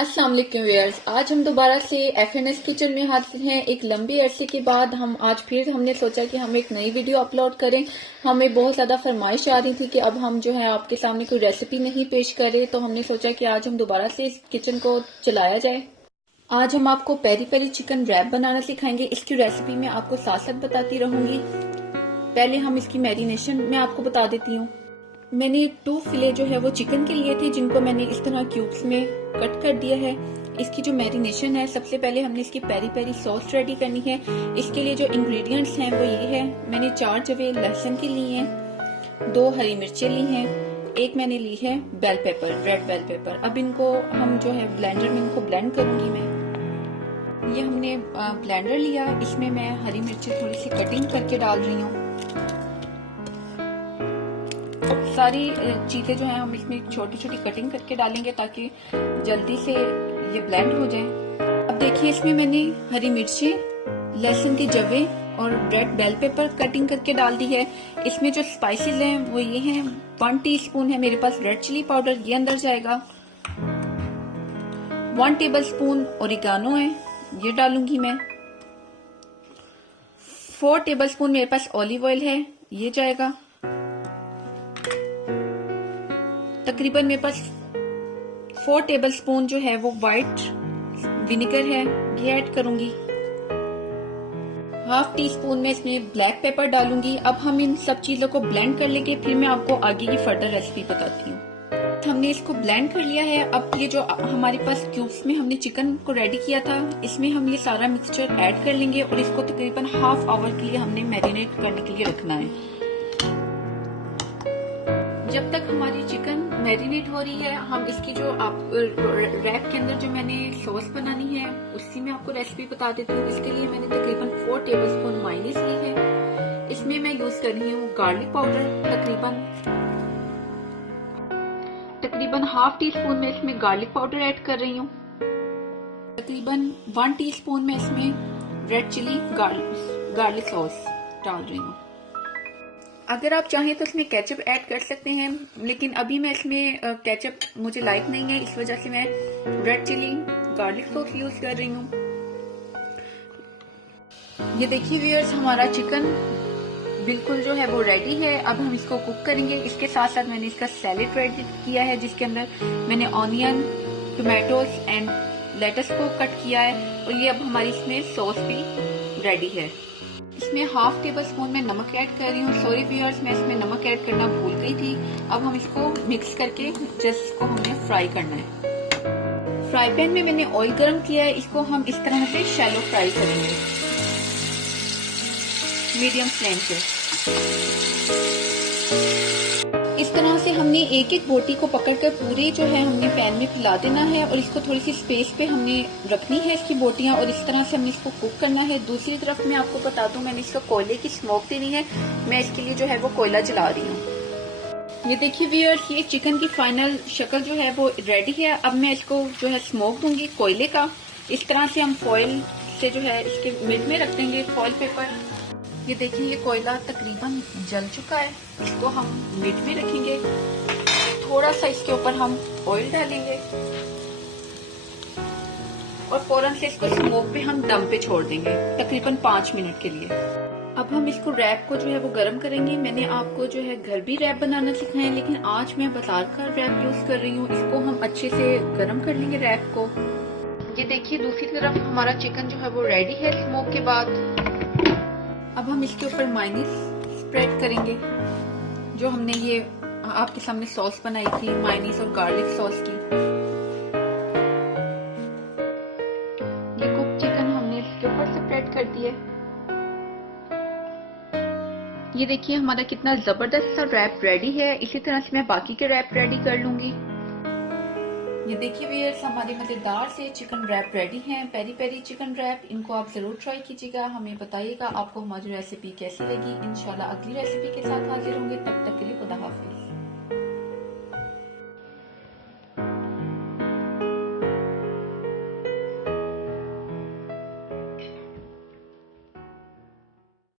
अस्सलाम वालेकुम व्यूअर्स। आज हम दोबारा से FNS किचन में हाजिर हैं। एक लंबी अरसे के बाद आज फिर हमने सोचा कि हम एक नई वीडियो अपलोड करें। हमें बहुत ज़्यादा फरमाइश आ रही थी कि अब हम जो है आपके सामने कोई रेसिपी नहीं पेश करें, तो हमने सोचा कि आज हम दोबारा से इस किचन को चलाया जाए। आज हम आपको पेरी पेरी चिकन रैप बनाना सिखाएंगे। इसकी रेसिपी मैं आपको साथ साथ बताती रहूंगी। पहले हम इसकी मैरिनेशन में आपको बता देती हूँ। मैंने 2 फिले जो है वो चिकन के लिए थे, जिनको मैंने इस तरह क्यूब्स में कट कर दिया है। इसकी जो मैरिनेशन है, सबसे पहले हमने इसकी पेरी पेरी सॉस रेडी करनी है। इसके लिए जो इंग्रेडिएंट्स हैं वो ये है। मैंने 4 जवे लहसुन के लिए हैं, 2 हरी मिर्चें ली हैं, एक मैंने ली है bell pepper, red bell pepper. अब इनको हम जो है ब्लेंडर में इनको ब्लेंड करूंगी मैं। ये हमने ब्लेंडर लिया, इसमें मैं हरी मिर्चें थोड़ी सी कटिंग करके डाल रही हूँ। सारी चीजें जो है हम इसमें छोटी छोटी कटिंग करके डालेंगे ताकि जल्दी से ये ब्लेंड हो जाए। अब देखिए, इसमें मैंने हरी मिर्चें, लहसुन के जवे और रेड बेल पेपर कटिंग करके डाल दी है। इसमें जो स्पाइसेस हैं वो ये हैं। 1 टीस्पून है मेरे पास रेड चिली पाउडर, ये अंदर जाएगा। 1 टेबलस्पून ओरिगानो है, ये डालूंगी मैं। 4 टेबलस्पून मेरे पास ऑलिव ऑयल है, ये जाएगा। तकरीबन मेरे पास 4 टेबलस्पून जो है वो व्हाइट विनेगर है, ये ऐड करूंगी। 1/2 टीस्पून में इसमें ब्लैक पेपर डालूंगी। अब हम इन सब चीजों को ब्लेंड कर लेंगे, फिर मैं आपको आगे की फर्दर रेसिपी बताती हूँ। हमने इसको ब्लेंड कर लिया है। अब ये जो हमारे पास क्यूब्स में हमने चिकन को रेडी किया था, इसमें हम ये सारा मिक्सचर ऐड कर लेंगे और इसको तकरीबन ½ आवर के लिए हमने मैरिनेट करने के लिए रखना है। जब तक हमारी चिकन मैरिनेट हो रही है, हम इसकी जो रैप के अंदर जो मैंने सॉस बनानी है उसकी मैं आपको रेसिपी बता देती हूँ। इसके लिए मैंने तकरीबन 4 टेबलस्पून मायोनीज ली है। इसमें मैं यूज कर रही हूँ गार्लिक पाउडर, तकरीबन ½ टीस्पून में इसमें गार्लिक पाउडर ऐड कर रही हूँ। तकरीबन 1 टीस्पून में इसमें रेड चिली गार्लिक सॉस डाल रही हूँ। अगर आप चाहें तो इसमें केचप ऐड कर सकते हैं, लेकिन अभी मैं इसमें केचप मुझे लाइक नहीं है, इस वजह से मैं red chilli garlic sauce use कर रही हूँ। ये देखिए व्यूअर्स, हमारा चिकन बिल्कुल जो है वो रेडी है। अब हम इसको कुक करेंगे। इसके साथ साथ मैंने इसका सैलेड रेडी किया है, जिसके अंदर मैंने ऑनियन, टोमेटोज एंड लेटस को कट किया है। और ये अब हमारी इसमें सॉस भी रेडी है। इसमें ½ टेबलस्पून में नमक ऐड कर रही हूँ। सॉरी व्यूअर्स, मैं इसमें नमक ऐड करना भूल गई थी। अब हम इसको मिक्स करके जस्ट इसको हमने फ्राई करना है। फ्राई पैन में मैंने ऑयल गरम किया है, इसको हम इस तरह से शैलो फ्राई करेंगे मीडियम फ्लेम पे। इस तरह से हमने एक एक बोटी को पकड़कर पूरे जो है हमने पैन में फैला देना है और इसको थोड़ी सी स्पेस पे हमने रखनी है इसकी बोटियां, और इस तरह से हमने इसको कुक करना है। दूसरी तरफ मैं आपको बता दूं, मैंने इसको कोयले की स्मोक देनी है। मैं इसके लिए जो है वो कोयला जला रही हूँ। ये देखिए व्यूअर्स, ये चिकन की फाइनल शक्ल जो है वो रेडी है। अब मैं इसको जो है स्मोक दूंगी कोयले का। इस तरह से हम फॉइल से जो है इसके मिड में रख देंगे, फॉइल पेपर। ये देखिए, ये कोयला तकरीबन जल चुका है। इसको हम मिड में रखेंगे। थोड़ा सा इसके ऊपर हम ऑयल डालेंगे और फौरन से इसको स्मोक पे हम दम पे छोड़ देंगे तकरीबन 5 मिनट के लिए। अब हम इसको रैप को जो है वो गर्म करेंगे। मैंने आपको जो है घर भी रैप बनाना सिखाया है, लेकिन आज मैं बाजार का रैप यूज कर रही हूँ। इसको हम अच्छे से गर्म कर लेंगे रैप को। ये देखिए, दूसरी तरफ हमारा चिकन जो है वो रेडी है स्मोक के बाद। अब हम इसके ऊपर मायोनीज स्प्रेड करेंगे, जो हमने ये आपके सामने सॉस बनाई थी मायोनीज और गार्लिक सॉस की। ये कुक चिकन हमने इसके ऊपर स्प्रेड कर दिया। ये देखिए, हमारा कितना जबरदस्त सा रैप रेडी है। इसी तरह से मैं बाकी के रैप रेडी कर लूंगी। ये देखिए व्यूअर्स, हमारे मजेदार से चिकन रैप रेडी हैं, पेरी पेरी चिकन रैप। इनको आप जरूर ट्राई कीजिएगा, हमें बताइएगा आपको हमारी रेसिपी कैसी लगी। इंशाल्लाह अगली रेसिपी के साथ हाजिर होंगे। तब तक के लिए खुदा हाफिज।